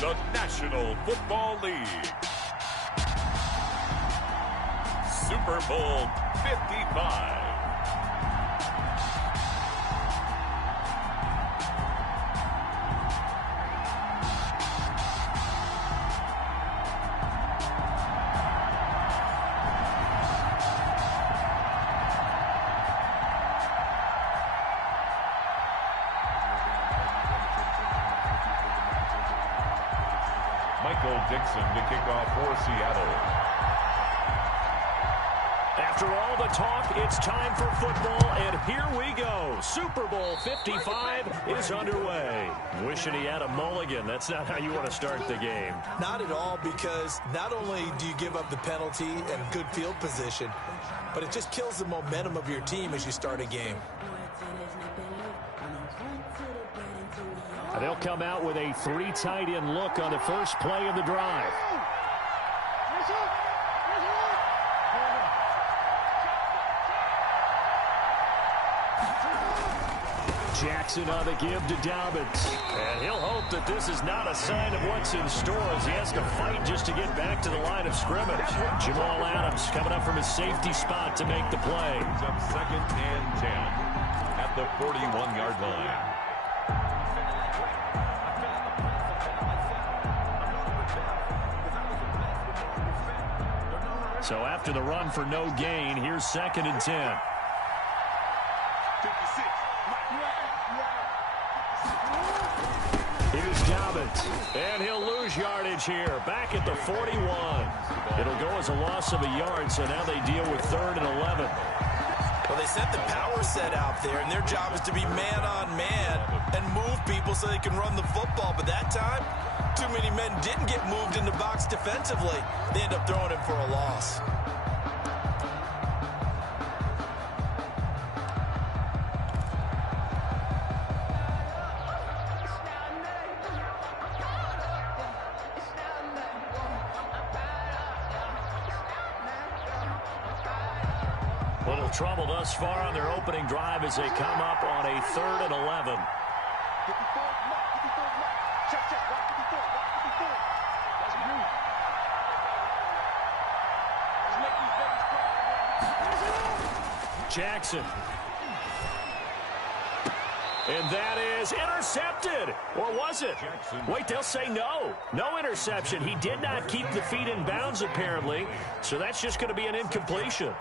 the National Football League. Super Bowl 55. Dixon to kick off for Seattle. After all the talk, it's time for football, and here we go. Super Bowl 55 is underway. Wishing he had a mulligan. That's not how you want to start the game. Not at all, because not only do you give up the penalty and good field position, but it just kills the momentum of your team as you start a game. They'll come out with a 3 tight end look on the first play of the drive. Jackson on the give to Dobbins. And he'll hope that this is not a sign of what's in store as he has to fight just to get back to the line of scrimmage. Jamal Adams coming up from his safety spot to make the play. It's up 2nd and 10 at the 41-yard line. So after the run for no gain, here's 2nd and 10. Here's Dobbins, and he'll lose yardage here, back at the 41. It'll go as a loss of a yard, so now they deal with 3rd and 11. Well, they sent the power set out there, and their job is to be man-on-man and move people so they can run the football. But that time, too many men didn't get moved in the box defensively. They end up throwing him for a loss. Little trouble thus far on their opening drive as they come up on a 3rd and 11. Jackson. And that is intercepted. Or was it? Wait, they'll say no. No interception. He did not keep the feet in bounds, apparently. So that's just going to be an incompletion.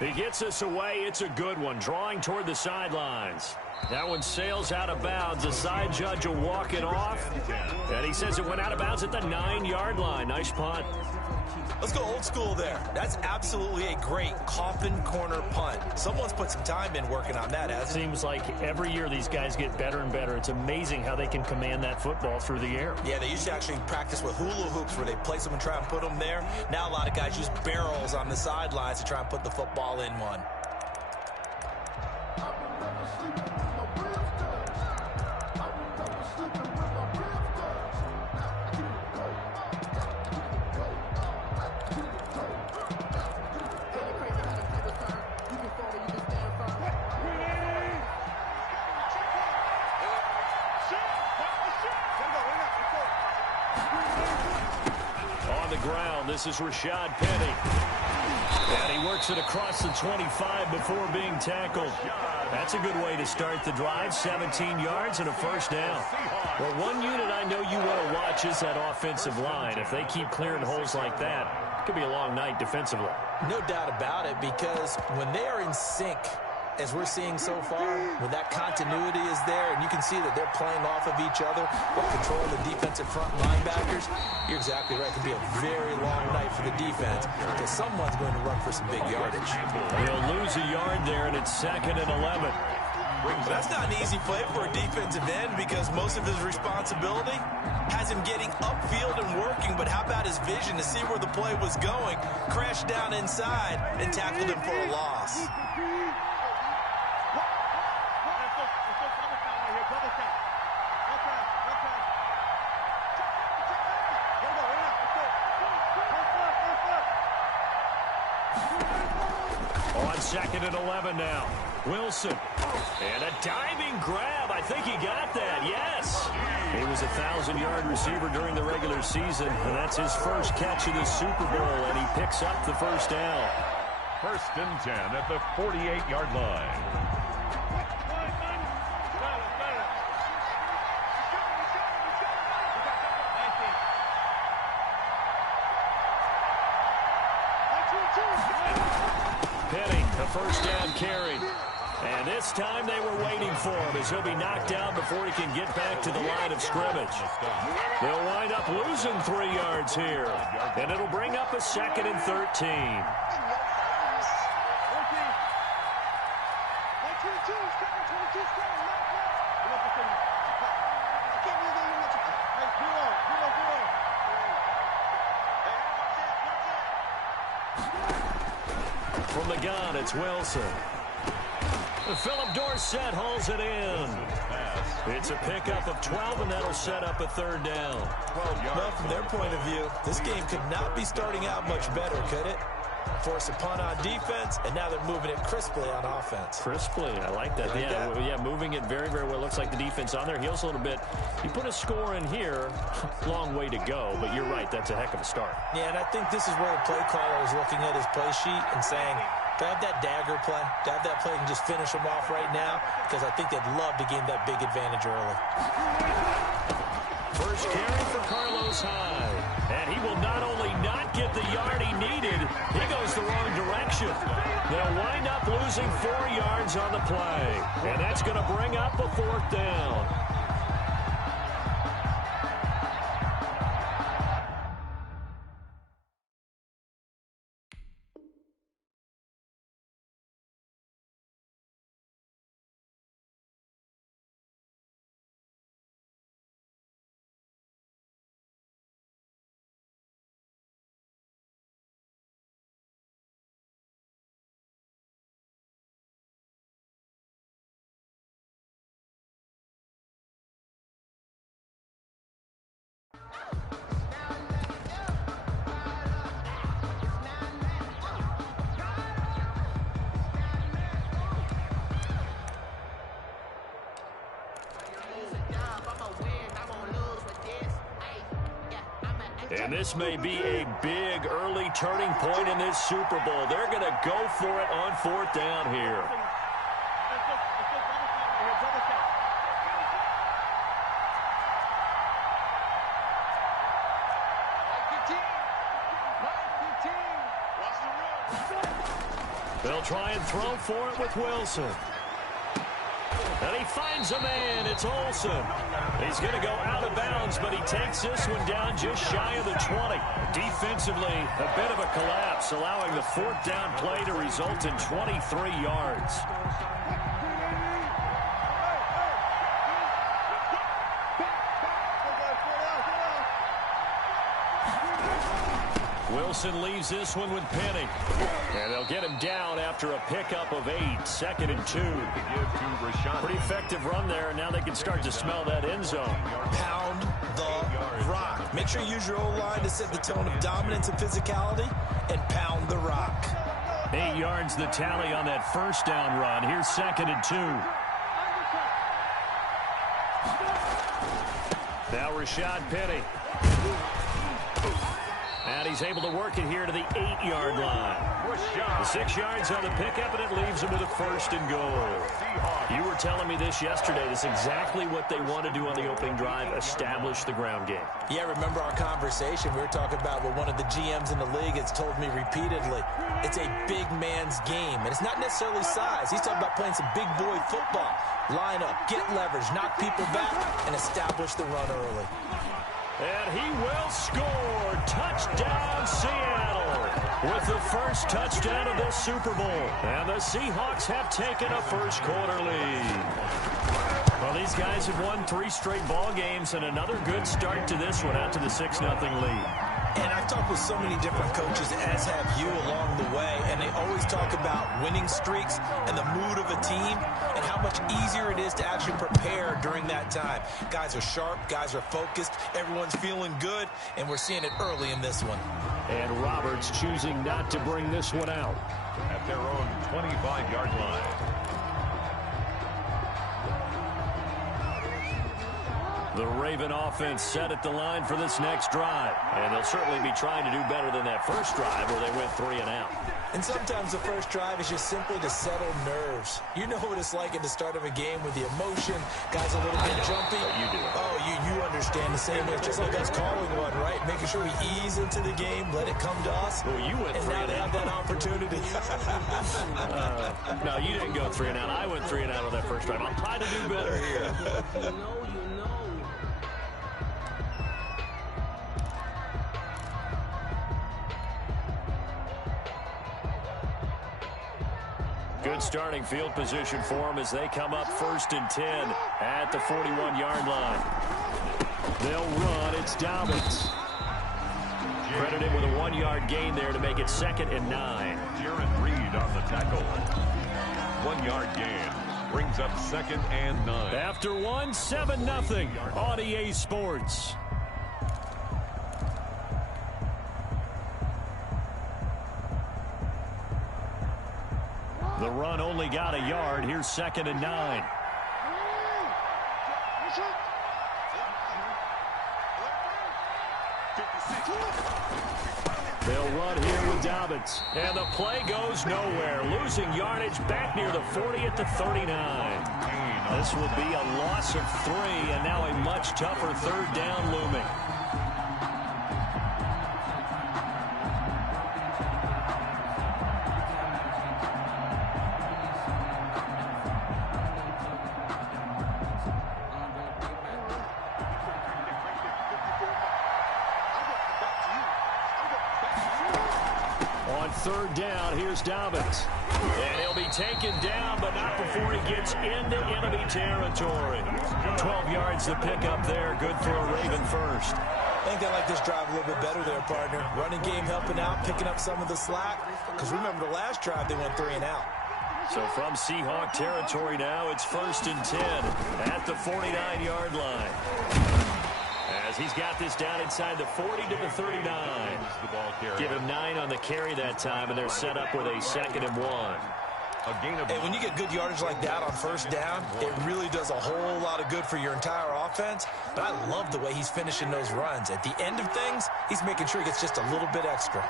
He gets us away. It's a good one. Drawing toward the sidelines. That one sails out of bounds. The side judge will walk it off. And he says it went out of bounds at the 9-yard line. Nice punt. Let's go old school there. That's absolutely a great coffin corner punt. Someone's put some time in working on that, hasn't it? Seems like every year these guys get better and better. It's amazing how they can command that football through the air. Yeah, they used to actually practice with hula hoops where they place them and try and put them there. Now a lot of guys use barrels on the sidelines to try and put the football in one. This is Rashad Penny. And he works it across the 25 before being tackled. That's a good way to start the drive. 17 yards and a first down. Well, one unit I know you want to watch is that offensive line. If they keep clearing holes like that, it could be a long night defensively. No doubt about it, because when they are in sync, as we're seeing so far, when that continuity is there and you can see that they're playing off of each other while controlling the defensive front linebackers, you're exactly right. It could be a very long night for the defense because someone's going to run for some big yardage. They'll lose a yard there, and it's 2nd and 11. That's not an easy play for a defensive end because most of his responsibility has him getting upfield and working, but how about his vision to see where the play was going, crashed down inside, and tackled him for a loss. On 2nd and 11 now. Wilson. And a diving grab. I think he got that. Yes. was a 1,000-yard receiver during the regular season, and that's his first catch of the Super Bowl, and he picks up the first down. 1st and 10 at the 48-yard line. Penny, a first down carry. And this time they were waiting for him as he'll be knocked down before he can get back to the line of scrimmage. They'll wind up losing 3 yards here. And it'll bring up a 2nd and 13. From the gun, it's Wilson. Philip Dorsett hauls it in. It's a pickup of 12, and that'll set up a 3rd down. Well, from their point of view, this game could not be starting out much better, could it? Force a punt on defense, and now they're moving it crisply on offense. Crisply, I like that. Yeah, moving it very, very well. Looks like the defense on their heels a little bit. You put a score in here, long way to go, but you're right, that's a heck of a start. Yeah, and I think this is where the play caller is looking at his play sheet and saying, to have that dagger play, to have that play and just finish them off right now, because I think they'd love to gain that big advantage early. First carry for Carlos Hyde. And he will not only not get the yard he needed, he goes the wrong direction. They'll wind up losing 4 yards on the play. And that's going to bring up a 4th down. And this may be a big early turning point in this Super Bowl. They're going to go for it on 4th down here. They'll try and throw for it with Wilson. And he finds a man. It's Olsen. He's going to go out of bounds, but he takes this one down just shy of the 20. Defensively, a bit of a collapse, allowing the 4th down play to result in 23 yards. Wilson leaves this one with Penny. And they'll get him down after a pickup of 8. 2nd and 2. Pretty effective run there, and now they can start to smell that end zone. Pound the rock. Make sure you use your O-line to set the tone of dominance and physicality, and pound the rock. 8 yards the tally on that first down run. Here's 2nd and 2. Now Rashad Penny. And he's able to work it here to the 8-yard line. The 6 yards on the pickup, and it leaves him with a 1st and goal. You were telling me this yesterday. This is exactly what they want to do on the opening drive, establish the ground game. Yeah, remember our conversation? We were talking about what one of the GMs in the league has told me repeatedly. It's a big man's game, and it's not necessarily size. He's talking about playing some big boy football. Line up, get leverage, knock people back, and establish the run early. And he will score. Touchdown, Seattle, with the first touchdown of this Super Bowl. And the Seahawks have taken a first-quarter lead. Well, these guys have won 3 straight ball games, and another good start to this one out to the 6-0 lead. And I've talked with so many different coaches, as have you, along the way, and they always talk about winning streaks and the mood of a team and how much easier it is to actually prepare during that time. Guys are sharp, guys are focused, everyone's feeling good, and we're seeing it early in this one. And Roberts choosing not to bring this one out. At their own 25-yard line. The Raven offense set at the line for this next drive. And they'll certainly be trying to do better than that first drive where they went 3 and out. And sometimes the first drive is just simply to settle nerves. You know what it's like at the start of a game with the emotion. Guys a little bit jumpy. You do. Oh, you understand the same way. It's just like us calling one, right? Making sure we ease into the game, let it come to us. Well, you went 3 and now and they out. have that opportunity. No, you didn't go 3 and out. I went 3 and out on that first drive. I'll try to do better here. You know. Good starting field position for them as they come up 1st and 10 at the 41-yard line. They'll run. It's Dobbins. Credited with a 1-yard gain there to make it 2nd and 9. Jaron Reed on the tackle. 1-yard gain. Brings up 2nd and 9. After 1, 7-0 on EA Sports. The run only got a yard. Here's 2nd and 9. They'll run here with Dobbins. And the play goes nowhere. Losing yardage back near the 40 at the 39. This will be a loss of 3 and now a much tougher 3rd down looming. On 3rd down, here's Dobbins. And he'll be taken down, but not before he gets into enemy territory. 12 yards to pick up there. Good for a Raven first. I think they like this drive a little bit better there, partner. Running game helping out, picking up some of the slack. Because remember the last drive, they went 3 and out. So from Seahawk territory now, it's 1st and 10 at the 49-yard line. As he's got this down inside the 40 to the 39. Give him 9 on the carry that time, and they're set up with a 2nd and 1. Hey, when you get good yardage like that on 1st down, it really does a whole lot of good for your entire offense. But I love the way he's finishing those runs. At the end of things, he's making sure he gets just a little bit extra.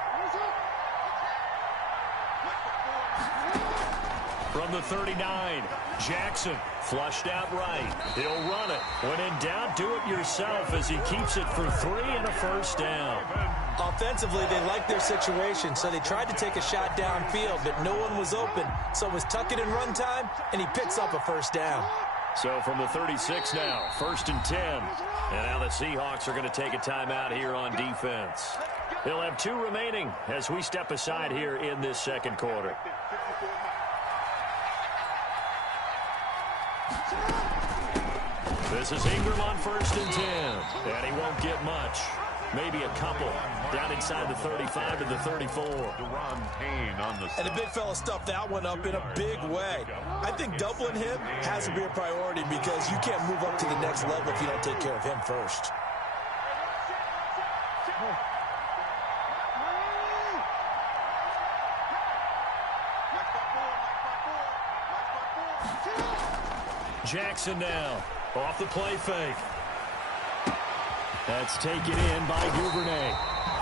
From the 39, Jackson flushed out right. He'll run it. When in doubt, do it yourself as he keeps it for 3 and a 1st down. Offensively, they liked their situation, so they tried to take a shot downfield, but no one was open. So it was tuck it and run time, and he picks up a 1st down. So from the 36 now, 1st and 10. And now the Seahawks are going to take a timeout here on defense. They'll have 2 remaining as we step aside here in this 2nd quarter. This is Ingram on 1st and 10. And he won't get much. Maybe a couple. Down inside the 35 to the 34. And the big fella stuffed that one up in a big way. I think doubling him has to be a priority because you can't move up to the next level if you don't take care of him first. Jackson now. Off the play fake. That's taken in by Duvernay.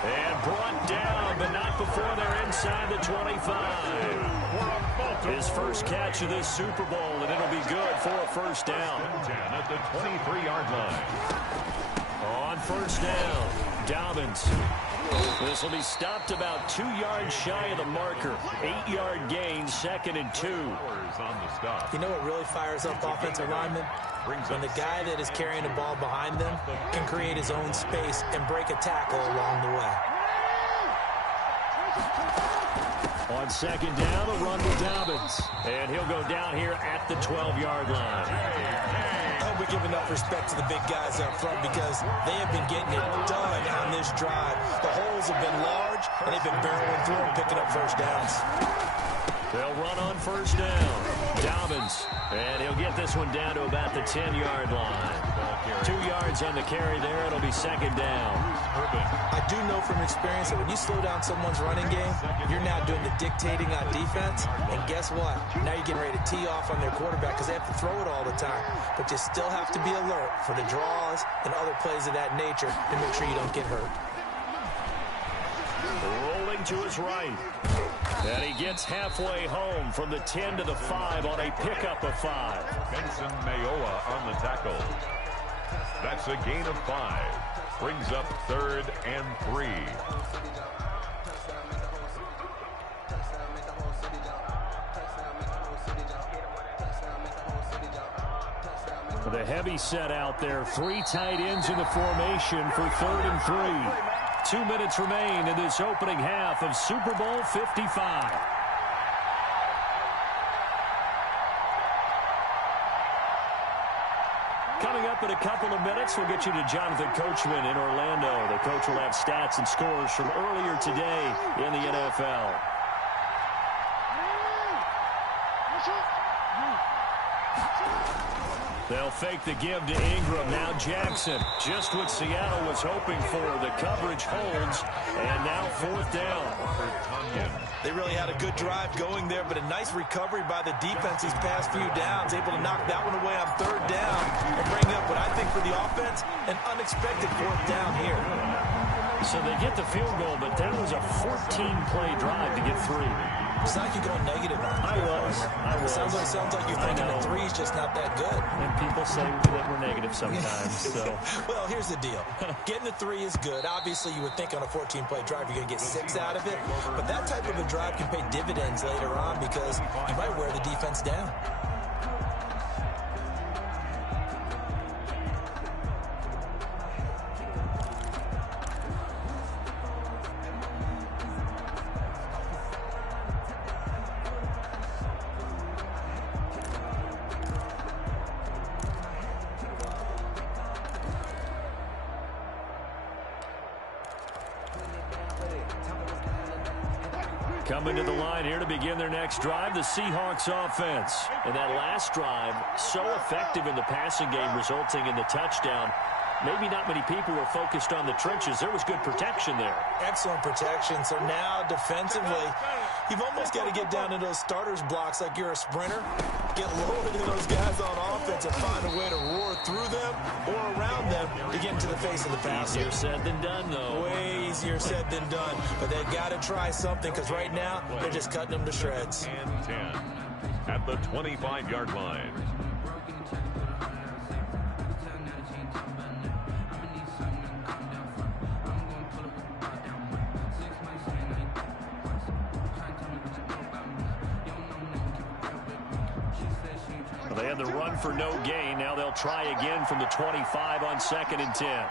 And brought down, but not before they're inside the 25. His first catch of this Super Bowl, and it'll be good for a 1st down. At the 23-yard line. On 1st down, Dobbins. This will be stopped about 2 yards shy of the marker. 8-yard gain, 2nd and 2. You know what really fires up offensive linemen? When the guy that is carrying the ball behind them can create his own space and break a tackle along the way. On 2nd down, a run with Dobbins. And he'll go down here at the 12-yard line. I hope we give enough respect to the big guys up front because they have been getting it done on this drive. The holes have been large, and they've been barreling through and picking up 1st downs. They'll run on 1st down. Dobbins. And he'll get this one down to about the 10-yard line. 2 yards. yards on the carry there. It'll be second down. I do know from experience that when you slow down someone's running game, you're now doing the dictating on defense. And guess what? Now you're getting ready to tee off on their quarterback because they have to throw it all the time. But you still have to be alert for the draws and other plays of that nature to make sure you don't get hurt. Rolling to his right. And he gets halfway home from the 10 to the 5 on a pickup of 5. Benson Mayowa on the tackle. That's a gain of 5. Brings up 3rd and 3. The heavy set out there. 3 tight ends in the formation for 3rd and 3. 2 minutes remain in this opening half of Super Bowl 55. Coming up in a couple of minutes, we'll get you to Jonathan Coachman in Orlando. The coach will have stats and scores from earlier today in the NFL. They'll fake the give to Ingram. Now Jackson. Just what Seattle was hoping for. The coverage holds. And now 4th down. They really had a good drive going there, but a nice recovery by the defense these past few downs. Able to knock that one away on 3rd down and bring up what I think for the offense, an unexpected 4th down here. So they get the field goal, but that was a 14-play drive to get 3. It's like you're going negative on it. I was. Sounds like you're thinking the 3's just not that good. And people say that we're negative sometimes. So. Well, here's the deal. Getting the 3 is good. Obviously, you would think on a 14-play drive you're going to get 6 out of it. But that type of a drive can pay dividends later on because you might wear the defense down. Coming to the line here to begin their next drive, the Seahawks offense. And that last drive, so effective in the passing game, resulting in the touchdown. Maybe not many people were focused on the trenches. There was good protection there. Excellent protection. So now defensively, you've almost got to get down to those starters blocks like you're a sprinter. Get lower than those guys on offense and find a way to roar through them or around them to get into the face of the passer. Easier said than done, though. Way easier said than done. But they've got to try something because right now they're just cutting them to shreds. And 10 at the 25-yard line. They had the run for no gain. Now they'll try again from the 25 on 2nd and 10.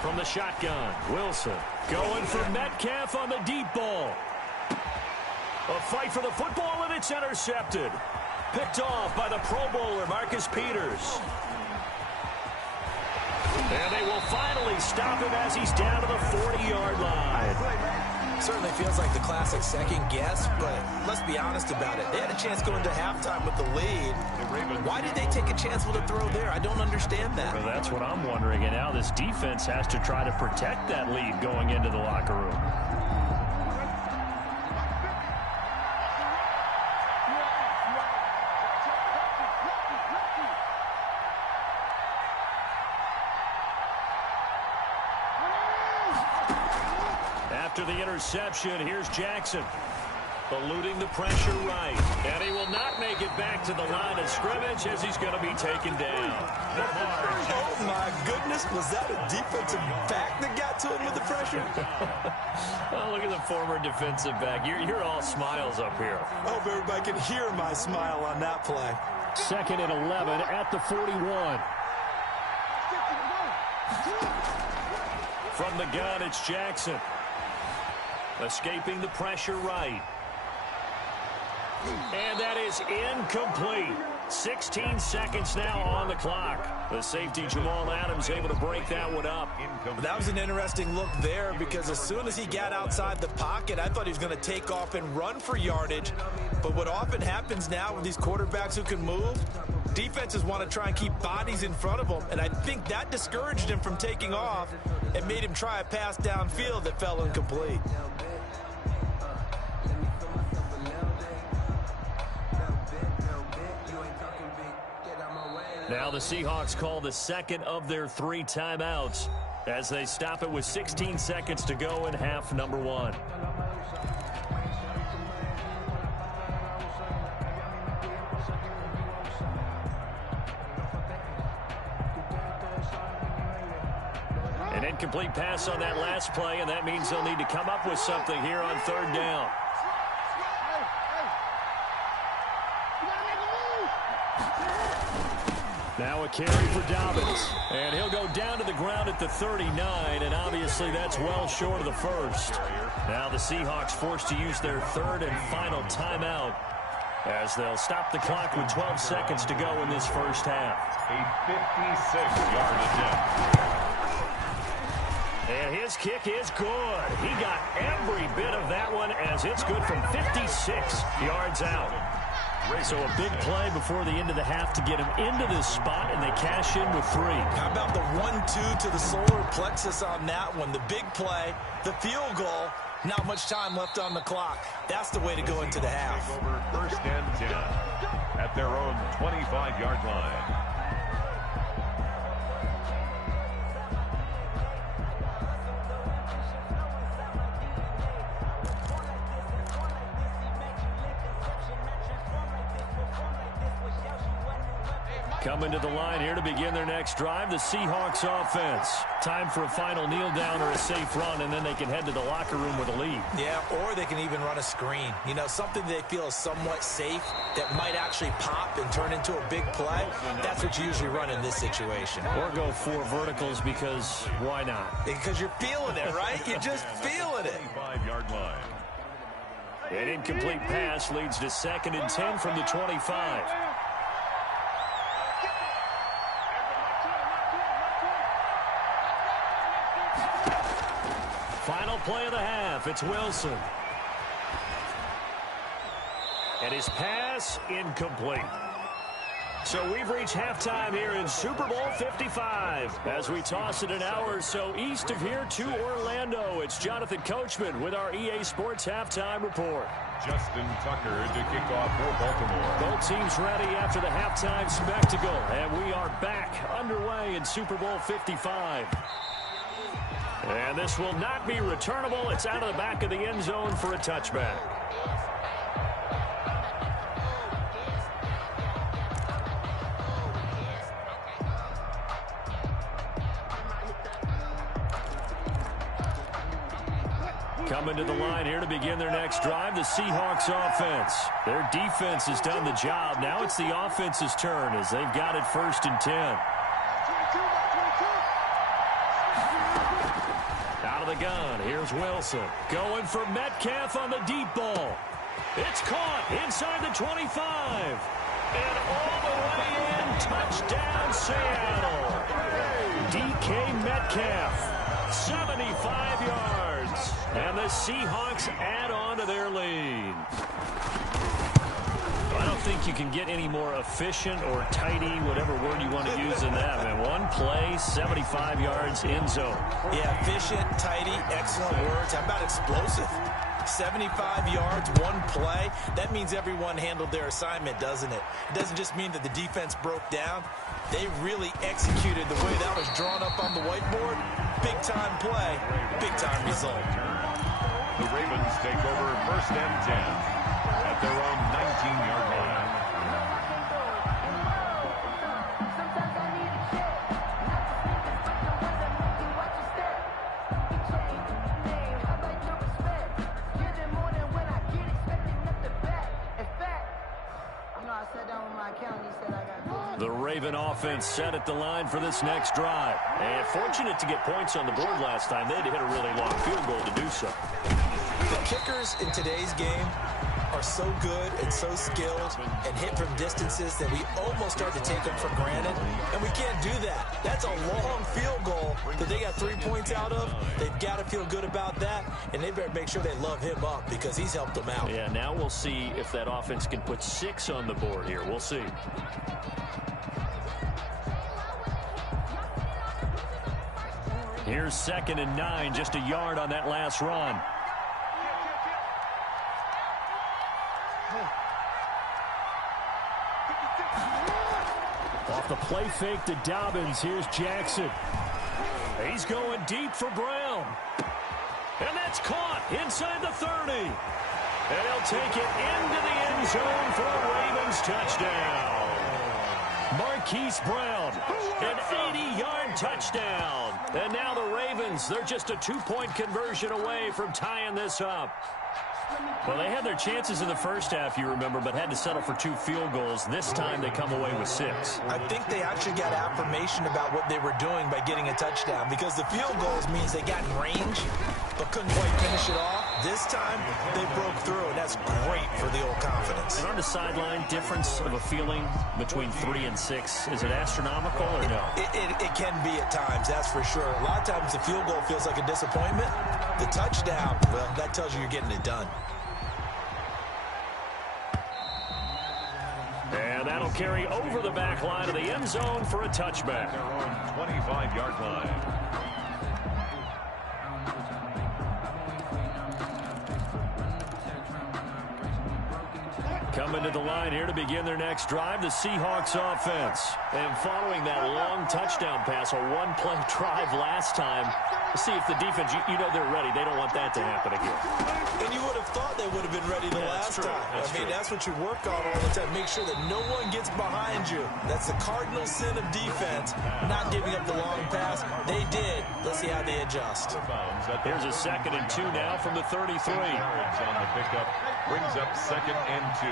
From the shotgun, Wilson going for Metcalf on the deep ball. A fight for the football, and it's intercepted. Picked off by the Pro Bowler, Marcus Peters. And they will finally stop him as he's down to the 40-yard line. Certainly feels like the classic second guess, but let's be honest about it. They had a chance going to halftime with the lead. Why did they take a chance with a throw there? I don't understand that. Well, that's what I'm wondering. And now this defense has to try to protect that lead going into the locker room. After the interception, here's Jackson. Eluding the pressure right. And he will not make it back to the line of scrimmage as he's going to be taken down. Oh, my goodness. Was that a defensive back that got to him with the pressure? Oh, look at the former defensive back. You're all smiles up here. I hope everybody can hear my smile on that play. 2nd and 11 at the 41. From the gun, it's Jackson. Escaping the pressure right. And that is incomplete. 16 seconds now on the clock. The safety, Jamal Adams, able to break that one up. That was an interesting look there because as soon as he got outside the pocket, I thought he was going to take off and run for yardage. But what often happens now with these quarterbacks who can move, defenses want to try and keep bodies in front of them, and I think that discouraged him from taking off and made him try a pass downfield that fell incomplete. Now the Seahawks call the second of their 3 timeouts as they stop it with 16 seconds to go in half number 1. An incomplete pass on that last play, and that means they'll need to come up with something here on 3rd down. Now a carry for Dobbins, and he'll go down to the ground at the 39, and obviously that's well short of the first. Now the Seahawks forced to use their 3rd and final timeout as they'll stop the clock with 12 seconds to go in this first half. A 56-yard attempt. And his kick is good. He got every bit of that one as it's good from 56 yards out. So a big play before the end of the half to get him into this spot, and they cash in with 3. How about the 1-2 to the solar plexus on that one? The big play, the field goal, not much time left on the clock. That's the way to go into the half. Over 1st and 10 at their own 25-yard line. Coming to the line here to begin their next drive, the Seahawks offense. Time for a final kneel down or a safe run, and then they can head to the locker room with a lead. Yeah, or they can even run a screen. You know, something they feel is somewhat safe that might actually pop and turn into a big play. That's what you usually run in this situation. Or go 4 verticals because why not? Because you're feeling it, right? You're just feeling it. 25-yard line. An incomplete pass leads to 2nd and 10 from the 25. Final play of the half. It's Wilson. And his pass incomplete. So we've reached halftime here in Super Bowl 55. As we toss it an hour or so east of here to Orlando, it's Jonathan Coachman with our EA Sports Halftime Report. Justin Tucker to kick off for Baltimore. Both teams ready after the halftime spectacle. And we are back underway in Super Bowl 55. And this will not be returnable. It's out of the back of the end zone for a touchback. Coming to the line here to begin their next drive, the Seahawks offense. Their defense has done the job. Now it's the offense's turn as they've got it 1st and 10. Out of the gun, here's Wilson. Going for Metcalf on the deep ball. It's caught inside the 25. And all the way in, touchdown Seattle. DK Metcalf, 75 yards. And the Seahawks add on to their lead. I don't think you can get any more efficient or tidy, whatever word you want to use in that. Man, one play, 75 yards, end zone. Yeah, efficient, tidy, excellent words. How about explosive? 75 yards, one play. That means everyone handled their assignment, doesn't it? It doesn't just mean that the defense broke down. They really executed the way that was drawn up on the whiteboard. Big-time play, big-time result. The Ravens take over 1st and 10 at their own 19-yard line. The Raven offense set at the line for this next drive. And fortunate to get points on the board last time. They had to hit a really long field goal to do so. The kickers in today's game are so good and so skilled and hit from distances that we almost start to take them for granted, and we can't do that. That's a long field goal that they got 3 points out of. They've got to feel good about that, and they better make sure they love him up because he's helped them out. Yeah, now we'll see if that offense can put 6 on the board here. We'll see. Here's 2nd and 9, just a yard on that last run. Off the play fake to Dobbins, here's Jackson. He's going deep for Brown. And that's caught inside the 30. And he'll take it into the end zone for a Ravens touchdown. Marquise Brown, an 80-yard touchdown. And now the Ravens, they're just a 2-point conversion away from tying this up. Well, they had their chances in the first half, you remember, but had to settle for 2 field goals. This time they come away with 6. I think they actually got affirmation about what they were doing by getting a touchdown because the field goals means they got in range but couldn't quite finish it off. This time they broke through, and that's great for the old confidence. And on the sideline, difference of a feeling between 3 and 6, is it astronomical or no? It can be at times, that's for sure. A lot of times the field goal feels like a disappointment. The touchdown, well, that tells you you're getting it done. And that'll carry over the back line of the end zone for a touchback. Their own 25-yard line. Coming to the line here to begin their next drive, the Seahawks offense. And following that long touchdown pass, a one-play drive last time, see if the defense, you know they're ready. They don't want that to happen again. And you would have thought they would have been ready the last time. That's what you work on all the time. Make sure that no one gets behind you. That's the cardinal sin of defense, not giving up the long pass. They did. Let's see how they adjust. Here's a 2nd and 2 now from the 33. Yards on the pickup brings up 2nd and 2.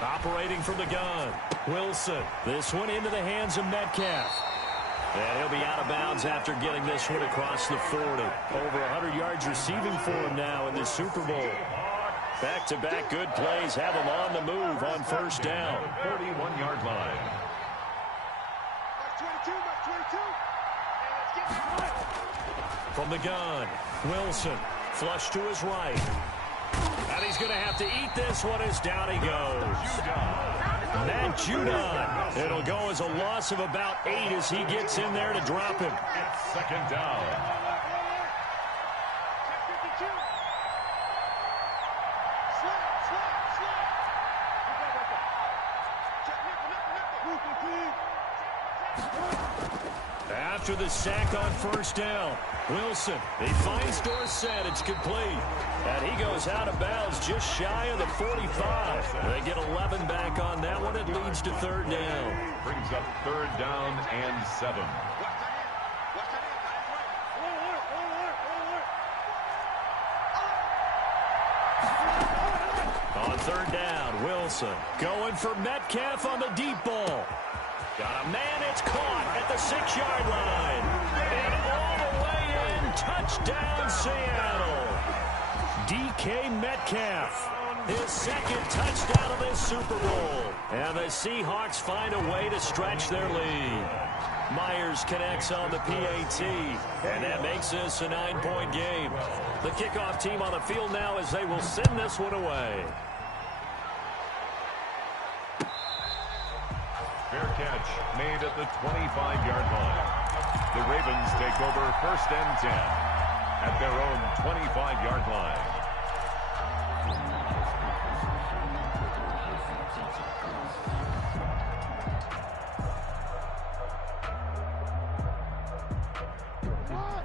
Operating from the gun, Wilson. This one into the hands of Metcalf. And he'll be out of bounds after getting this one across the 40. Over 100 yards receiving for him now in the Super Bowl. Back-to-back good plays have him on the move on first down. 41-yard line. From the gun, Wilson. Flush to his right. And he's going to have to eat this one as down he goes. Matt Judon. It'll go as a loss of about 8 as he gets in there to drop him. It's 2nd down. After the sack on first down, Wilson, he finds Dorsett, it's complete. And he goes out of bounds just shy of the 45. They get 11 back on that one. It leads to 3rd down. Brings up 3rd down and 7. On 3rd down, Wilson going for Metcalf on the deep ball. Got a man, it's caught at the 6-yard line. And all the way in, touchdown Seattle. DK Metcalf, his 2nd touchdown of this Super Bowl. And the Seahawks find a way to stretch their lead. Myers connects on the PAT, and that makes this a 9-point game. The kickoff team on the field now as they will send this one away. Fair catch made at the 25-yard line. The Ravens take over 1st and 10 at their own 25-yard line.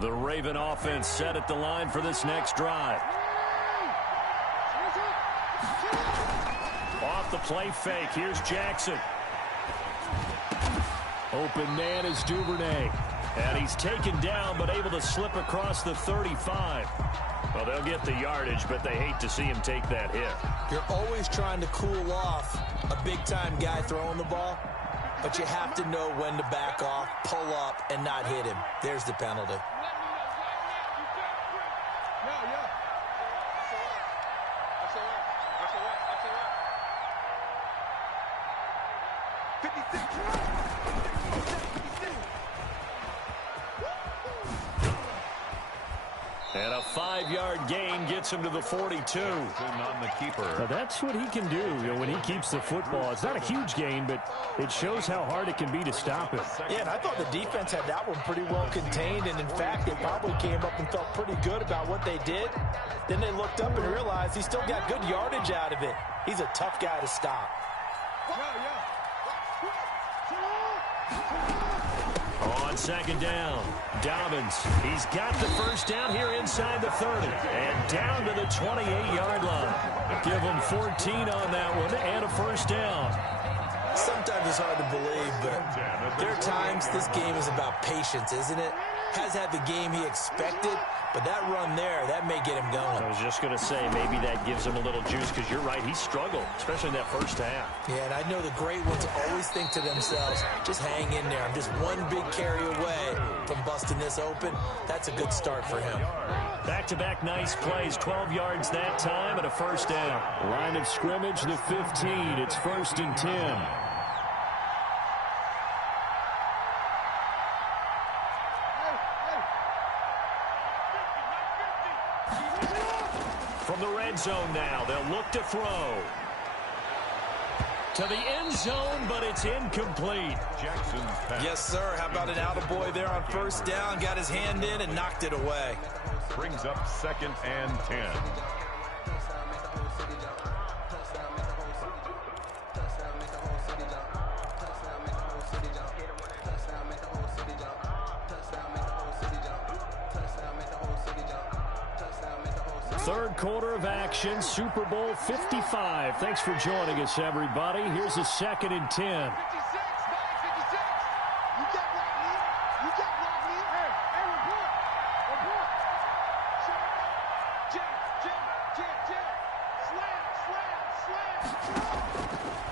The Raven offense set at the line for this next drive. Off the play fake, here's Jackson. Open man is Duvernay. And he's taken down, but able to slip across the 35. Well, they'll get the yardage, but they hate to see him take that hit. You're always trying to cool off a big-time guy throwing the ball. but you have to know when to back off, pull up, and not hit him. There's the penalty. And a 5-yard gain gets him to the 42. On the keeper. Now that's what he can do, when he keeps the football. It's not a huge gain, but it shows how hard it can be to stop him. Yeah, and I thought the defense had that one pretty well contained, and in fact, they probably came up and felt pretty good about what they did. Then they looked up and realized he still got good yardage out of it. He's a tough guy to stop. On second down, Dobbins. He's got the first down here inside the 30. And down to the 28-yard line. Give him 14 on that one and a first down. Sometimes it's hard to believe, but there are times this game is about patience, isn't it? Has had the game he expected, but that run there, that may get him going. I was just going to say, maybe that gives him a little juice, because you're right, he struggled, especially in that first half. Yeah, and I know the great ones always think to themselves, just hang in there. I'm just one big carry away from busting this open. That's a good start for him. Back-to-back nice plays, 12 yards that time and a first down. Line of scrimmage, the 15. It's 1st and 10. From the red zone now, they'll look to throw. To the end zone, but it's incomplete. Jackson's pass. Yes, sir. How about an attaboy there on first down? Got his hand in and knocked it away. Brings up 2nd and 10. Third quarter of action, Super Bowl 55. Thanks for joining us, everybody. Here's a 2nd and 10.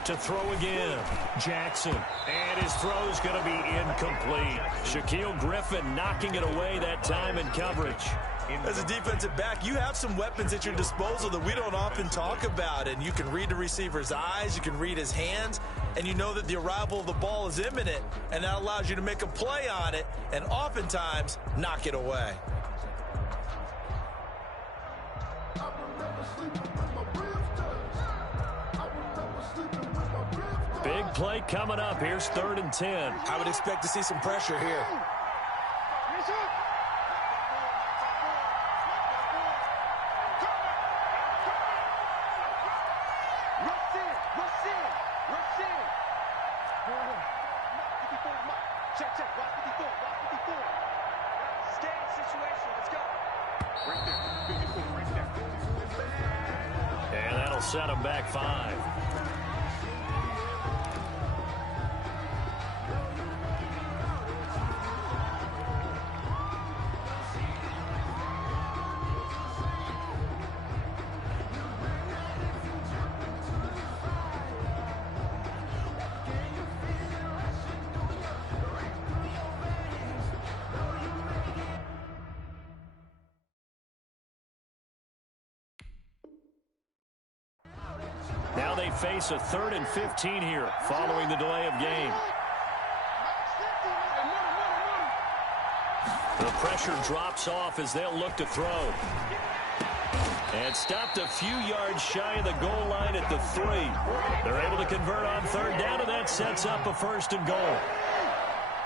To throw again, Jackson. And his throw's going to be incomplete. Shaquille Griffin knocking it away that time in coverage. As a defensive back, you have some weapons at your disposal that we don't often talk about. And you can read the receiver's eyes, you can read his hands, and you know that the arrival of the ball is imminent. And that allows you to make a play on it and oftentimes knock it away. Big play coming up. Here's 3rd and 10. I would expect to see some pressure here. And that'll set him back 5. Now they face a 3rd and 15 here following the delay of game. The pressure drops off as they'll look to throw. And stopped a few yards shy of the goal line at the 3. They're able to convert on 3rd down, and that sets up a 1st and goal.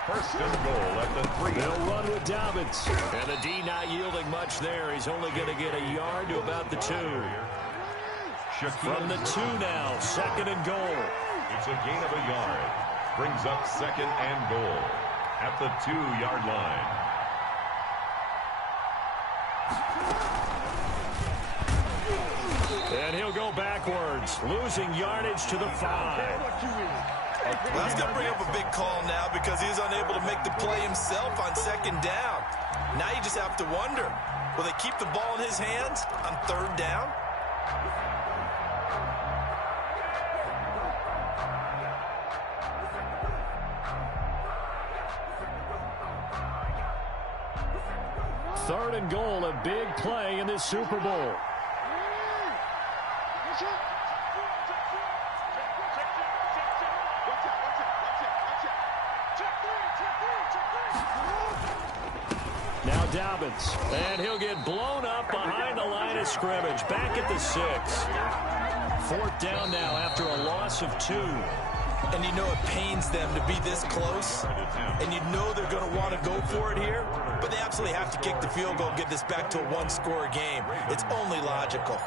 1st and goal at the 3. They'll run with Dobbins. And the D not yielding much there. He's only going to get a yard to about the 2. From the 2 now, 2nd and goal. It's a gain of a yard. Brings up 2nd and goal at the 2-yard line. And he'll go backwards, losing yardage to the 5. Well, that's going to bring up a big call now because he's unable to make the play himself on 2nd down. Now you just have to wonder, will they keep the ball in his hands on 3rd down? 3rd and goal, a big play in this Super Bowl. Now Dobbins, and he'll get blown up behind the line of scrimmage. Back at the 6. 4th down now after a loss of 2. And you know it pains them to be this close. And you know they're going to want to go for it here. But they absolutely have to kick the field goal and get this back to a one-score game. It's only logical.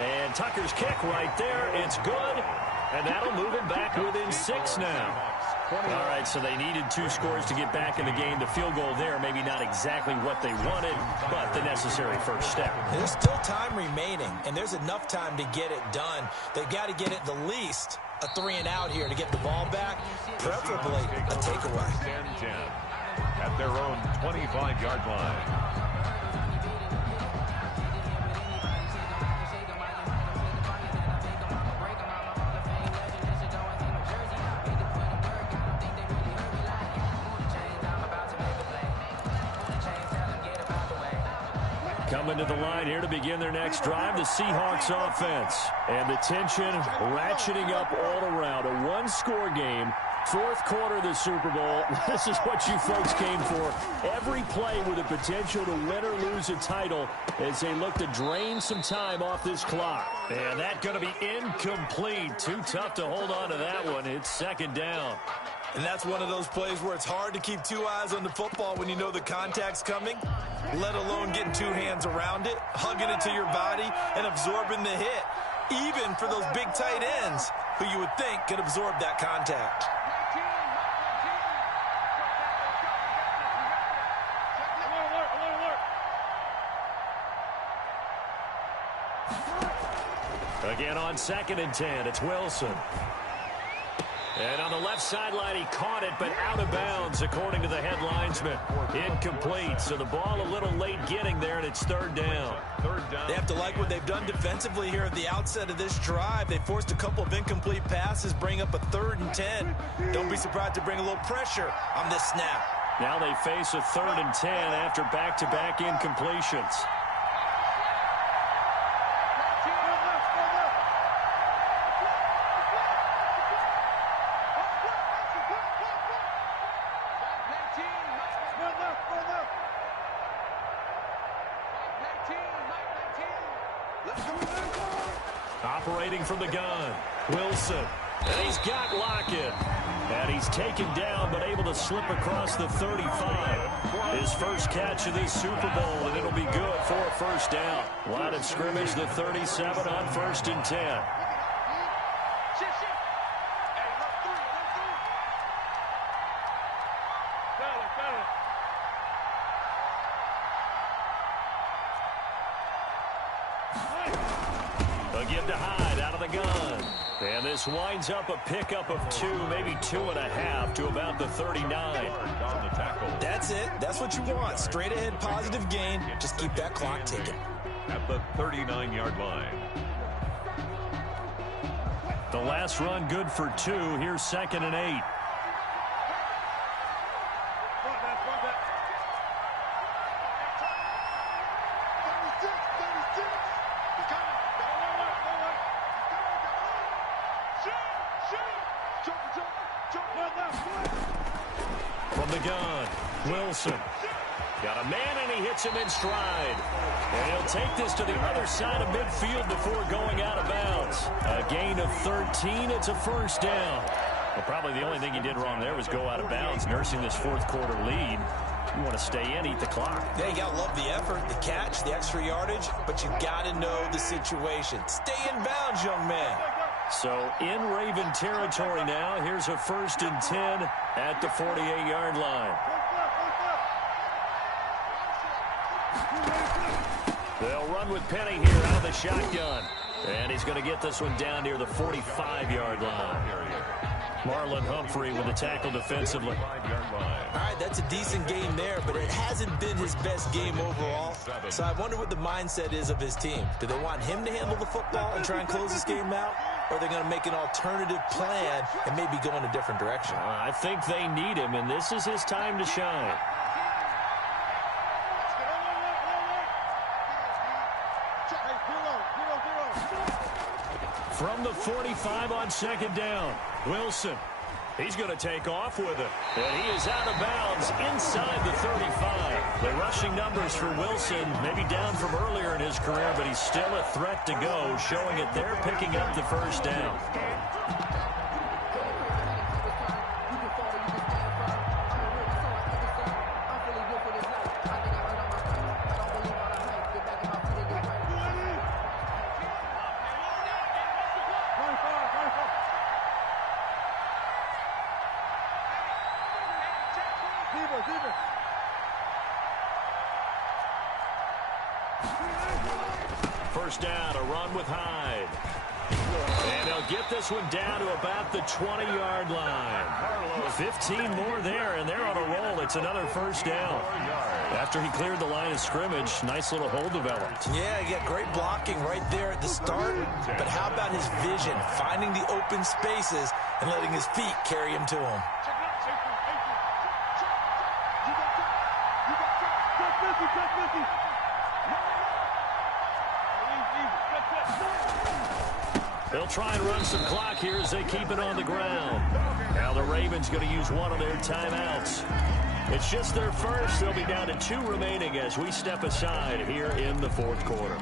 And Tucker's kick right there. It's good. And that'll move him back within 6 now. All right, so they needed 2 scores to get back in the game. The field goal there, maybe not exactly what they wanted, but the necessary first step. There's still time remaining, and there's enough time to get it done. They've got to get at the least a 3-and-out here to get the ball back, preferably a takeaway. 10-10 at their own 25-yard line. Coming to the line here to begin their next drive, the Seahawks offense. And the tension ratcheting up all around. A one-score game, 4th quarter of the Super Bowl. This is what you folks came for. Every play with the potential to win or lose a title as they look to drain some time off this clock. And that's going to be incomplete. Too tough to hold on to that one. It's 2nd down. And that's one of those plays where it's hard to keep 2 eyes on the football when you know the contact's coming, let alone getting 2 hands around it, hugging it to your body, and absorbing the hit, even for those big tight ends who you would think could absorb that contact. Again on 2nd and 10, it's Wilson. And on the left sideline, he caught it, but out of bounds, according to the head linesman. Incomplete, so the ball a little late getting there, and it's 3rd down. They have to like what they've done defensively here at the outset of this drive. They forced a couple of incomplete passes, bring up a 3rd and 10. Don't be surprised to bring a little pressure on this snap. Now they face a 3rd and 10 after back-to-back incompletions. Operating from the gun, Wilson. And he's got Lockett. And he's taken down, but able to slip across the 35. His first catch of this Super Bowl, and it'll be good for a 1st down. Line of scrimmage, the 37 on 1st and 10. A give to Hyde out of the gun. And this winds up a pickup of 2, maybe 2.5 to about the 39. That's it. That's what you want. Straight ahead positive gain. Just keep that clock ticking. At the 39-yard line. The last run good for 2. Here's 2nd and 8. From the gun, Wilson. Got a man, and he hits him in stride. And he'll take this to the other side of midfield before going out of bounds. A gain of 13. It's a 1st down. Well, probably the only thing he did wrong there was go out of bounds, nursing this 4th quarter lead. You want to stay in, eat the clock. Yeah, you got to love the effort, the catch, the extra yardage, but you got to know the situation. Stay in bounds, young man. So in Raven territory now. Here's a 1st and 10 at the 48-yard line. They'll run with Penny here out of the shotgun. And he's going to get this one down near the 45-yard line. Marlon Humphrey with the tackle defensively. All right, that's a decent game there, but it hasn't been his best game overall. So I wonder what the mindset is of his team. Do they want him to handle the football and try and close this game out? Or are they going to make an alternative plan and maybe go in a different direction? I think they need him, and this is his time to shine. from the 45 on second down. Wilson. He's going to take off with it. And he is out of bounds inside the 35. The rushing numbers for Wilson maybe down from earlier in his career, but he's still a threat to go, showing it they're picking up the first down. First down, a run with Hyde. And they'll get this one down to about the 20-yard line. 15 more there, and they're on a roll. It's another first down. After he cleared the line of scrimmage, nice little hole developed. Yeah, he got great blocking right there at the start. But how about his vision, finding the open spaces and letting his feet carry him to him? They'll try and run some clock here as they keep it on the ground. Now the Ravens going to use one of their timeouts. It's just their first. They'll be down to 2 remaining as we step aside here in the fourth quarter.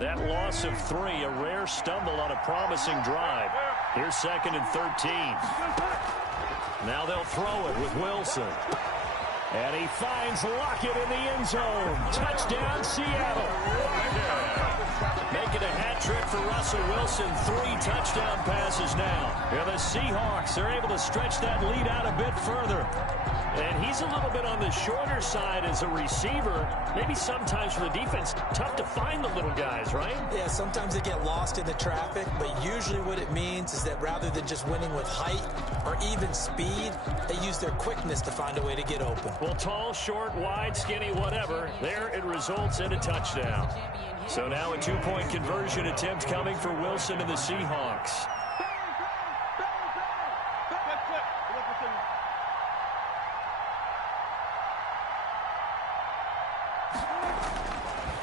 That loss of 3, a rare stumble on a promising drive. Here's 2nd and 13. Now they'll throw it with Wilson. And he finds Lockett in the end zone. Touchdown, Seattle. Making a hat trick for Russell Wilson. 3 touchdown passes now. And the Seahawks are able to stretch that lead out a bit further. And he's a little bit on the shorter side as a receiver. Maybe sometimes for the defense, tough to find the little guys, right? Yeah, sometimes they get lost in the traffic, but usually what it means is that rather than just winning with height or even speed, they use their quickness to find a way to get open. Well, tall, short, wide, skinny, whatever, there it results in a touchdown. So now a 2-point conversion attempt coming for Wilson and the Seahawks.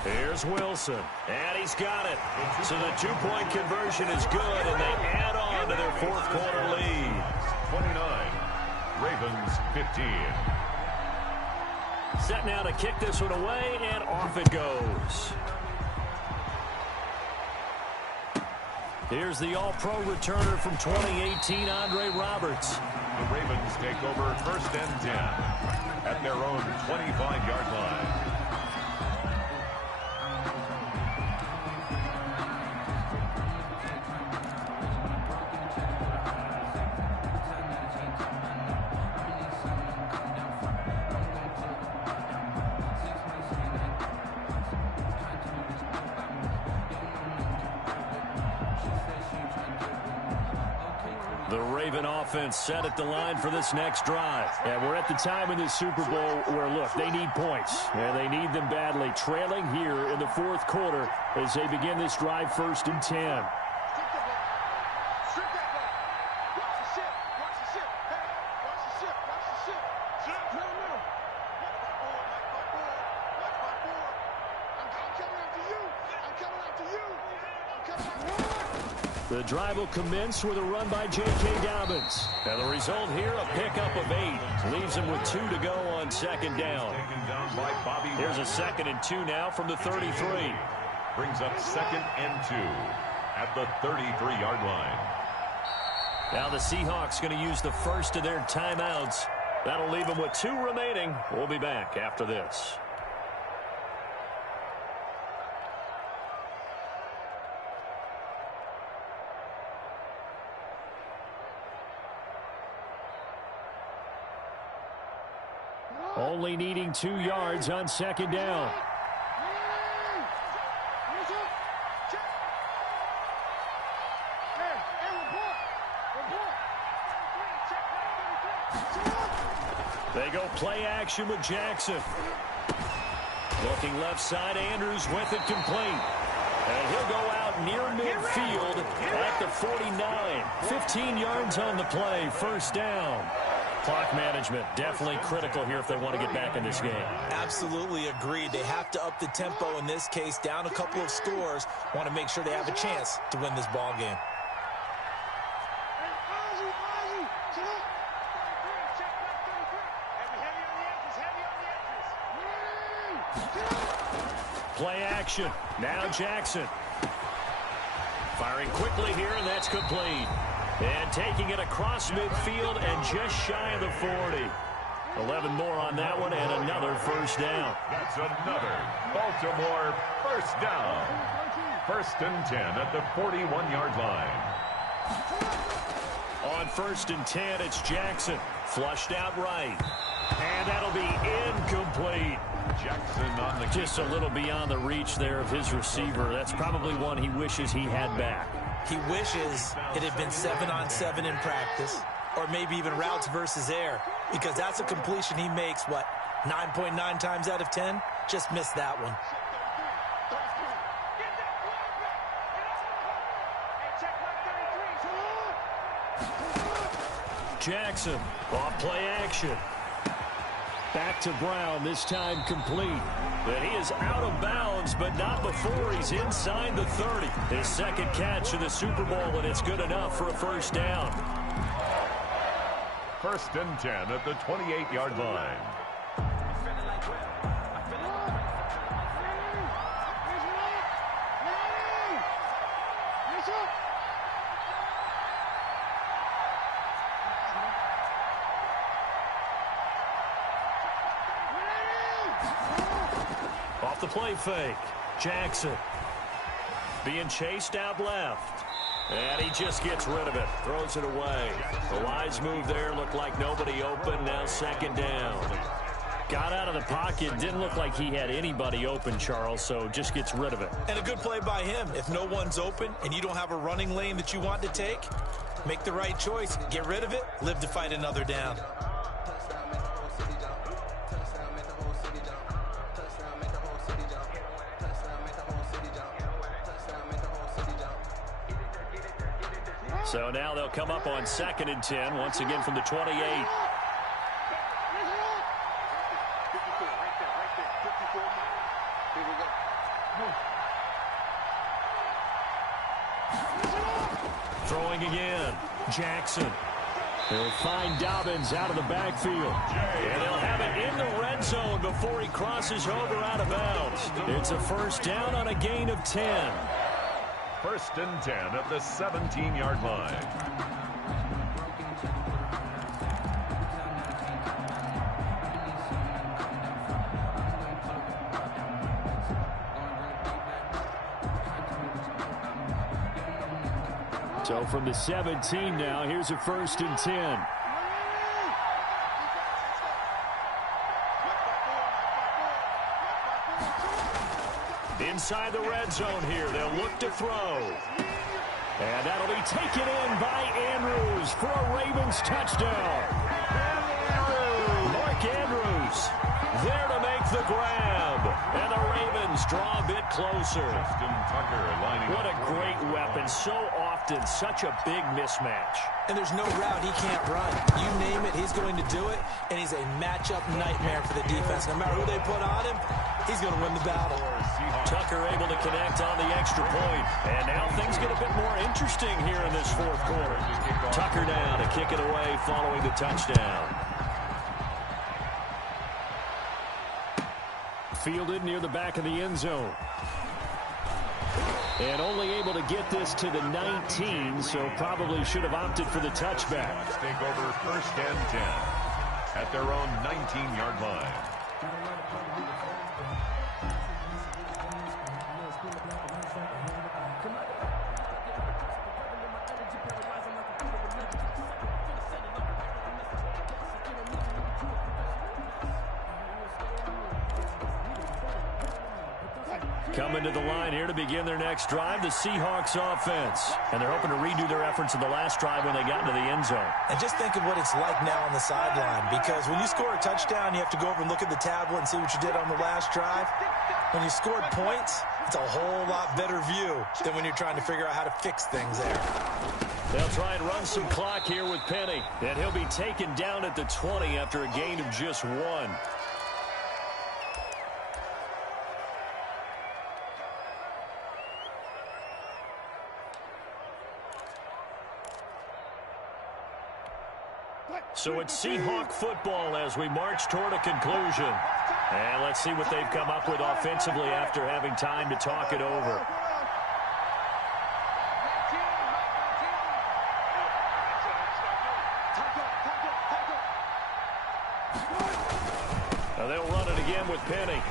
Here's Wilson, and he's got it. So the 2-point conversion is good, and they add on to their fourth quarter lead. 29, Ravens 15. Set now to kick this one away, and off it goes. Here's the All-Pro returner from 2018, Andre Roberts. The Ravens take over 1st and 10 at their own 25-yard line. The Raven offense set at the line for this next drive. And we're at the time in the Super Bowl where, look, they need points. And they need them badly. Trailing here in the fourth quarter as they begin this drive 1st and 10. The drive will commence with a run by J.K. Dobbins. And the result here, a pickup of 8. Leaves him with 2 to go on 2nd down. Here's a 2nd and 2 now from the 33. Brings up 2nd and 2 at the 33-yard line. Now the Seahawks going to use the first of their timeouts. That'll leave them with 2 remaining. We'll be back after this. Only needing 2 yards on 2nd down. They go play action with Jackson. Looking left side, Andrews with it complete. And he'll go out near midfield at the 49. 15 yards on the play, first down. Clock management definitely critical here if they want to get back in this game. Absolutely agreed. They have to up the tempo in this case, down a couple of scores. Want to make sure they have a chance to win this ball game. Play action. Now Jackson. Firing quickly here, and that's complete. And taking it across midfield and just shy of the 40. 11 more on that one, and another first down. That's another Baltimore first down. First and 10 at the 41-yard line. On first and 10, it's Jackson. Flushed out right. And that'll be incomplete. Jackson on the just a little beyond the reach there of his receiver. That's probably one he wishes he had back. He wishes it had been 7-on-7 in practice, or maybe even routes versus air, because that's a completion he makes, 9.9 times out of 10? Just missed that one. Jackson, off play action. Back to Brown, this time complete. And he is out of bounds, but not before he's inside the 30. His second catch of the Super Bowl, and it's good enough for a first down. First and 10 at the 28-yard line. Off the play fake. Jackson being chased out left. And he just gets rid of it. Throws it away. The wise move there. Looked like nobody open. Now second down. Got out of the pocket. Didn't look like he had anybody open, Charles, so just gets rid of it. And a good play by him. If no one's open and you don't have a running lane that you want to take, make the right choice. Get rid of it. Live to fight another down. So now they'll come up on second and 10, once again from the 28. Throwing again. Jackson. They'll find Dobbins out of the backfield. And they'll have it in the red zone before he crosses over out of bounds. It's a first down on a gain of 10. First and 10 at the 17-yard line. So from the 17 now, here's a first and 10. Inside the red zone here. They'll look to throw. And that'll be taken in by Andrews for a Ravens touchdown. Mark Andrews there to make the grab. And the Ravens draw a bit closer. What a great weapon. So often, such a big mismatch. And there's no route he can't run. You name it, he's going to do it. And he's a matchup nightmare for the defense. No matter who they put on him, he's going to win the battle. Tucker able to connect on the extra point. And now things get a bit more interesting here in this fourth quarter. Tucker down to kick it away following the touchdown. Fielded near the back of the end zone. And only able to get this to the 19, so probably should have opted for the touchback. Take over first and 10 at their own 19-yard line. Coming to the line here to begin their next drive, the Seahawks offense. And they're hoping to redo their efforts in the last drive when they got into the end zone. And just think of what it's like now on the sideline, because when you score a touchdown, you have to go over and look at the tablet and see what you did on the last drive. When you scored points, it's a whole lot better view than when you're trying to figure out how to fix things there. They'll try and run some clock here with Penny. And he'll be taken down at the 20 after a gain of just 1. So it's Seahawk football as we march toward a conclusion. And let's see what they've come up with offensively after having time to talk it over. Now they'll run it again with Penny.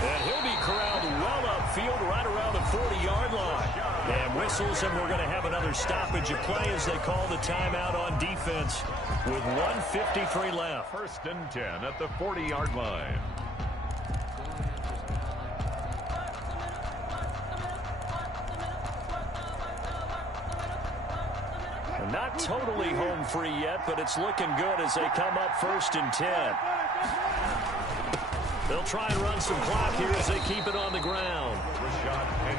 And he'll be corralled well upfield right around the 40-yard line. And whistles, and we're going to have another stoppage of play as they call the timeout on defense with 1:53 left. 1st and 10 at the 40-yard line. Not totally home free yet, but it's looking good as they come up 1st and 10. They'll try and run some clock here as they keep it on the ground.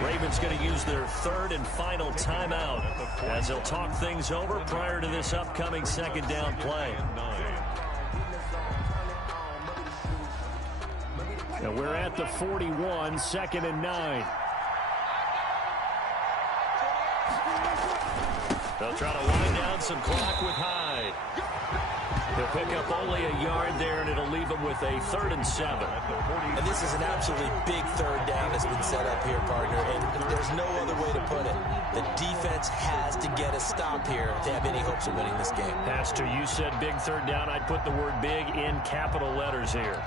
Ravens going to use their 3rd and final timeout as they'll talk things over prior to this upcoming 2nd down play. And we're at the 41, 2nd and 9. They'll try to wind down some clock with Hyde. He'll pick up only a yard there, and it'll leave him with a 3rd and 7. And this is an absolutely big 3rd down that's been set up here, partner, and there's no other way to put it. The defense has to get a stop here if they have any hopes of winning this game. Pastor, you said big 3rd down. I'd put the word big in capital letters here.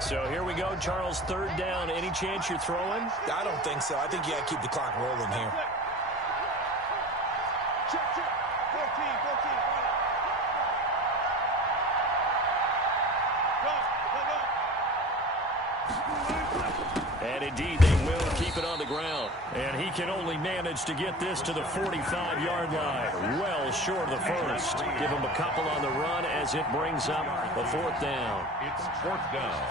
So here we go, Charles, 3rd down. Any chance you're throwing? I don't think so. I think you got to keep the clock rolling here. And indeed, they will keep it on the ground. And he can only manage to get this to the 45-yard line. Well short of the 1st. Give him a couple on the run as it brings up a 4th down. It's 4th down.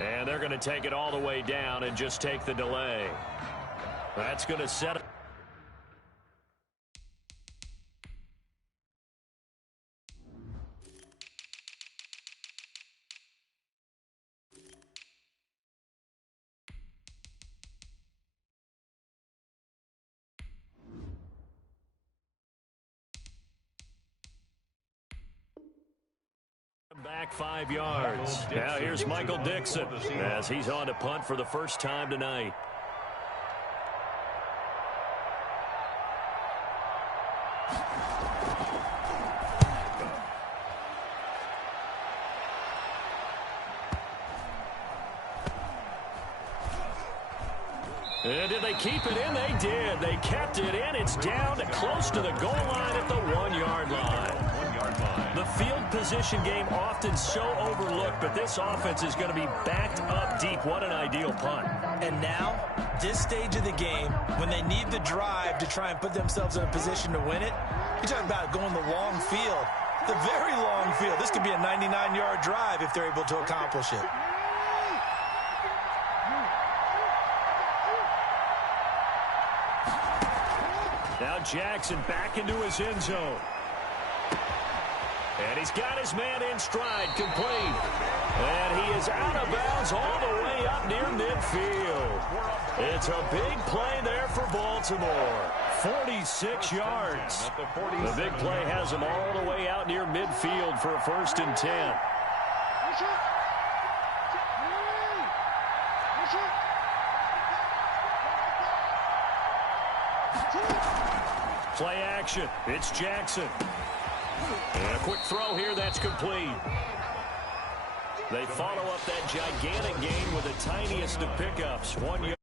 And they're going to take it all the way down and just take the delay. That's going to set it. Back 5 yards. Now here's Michael Dixon as he's on to punt for the first time tonight. And did they keep it in? They did. They kept it in. It's down to close to the goal line at the 1-yard line. The field position game often so overlooked, but this offense is going to be backed up deep. What an ideal punt. And now, this stage of the game, when they need the drive to try and put themselves in a position to win it, you're talking about going the long field, the very long field. This could be a 99-yard drive if they're able to accomplish it. Now Jackson back into his end zone. And he's got his man in stride, complete. And he is out of bounds all the way up near midfield. It's a big play there for Baltimore. 46 yards. The big play has him all the way out near midfield for a 1st and 10. Play action. It's Jackson. And a quick throw here that's complete. They follow up that gigantic gain with the tiniest of pickups. 1 yard.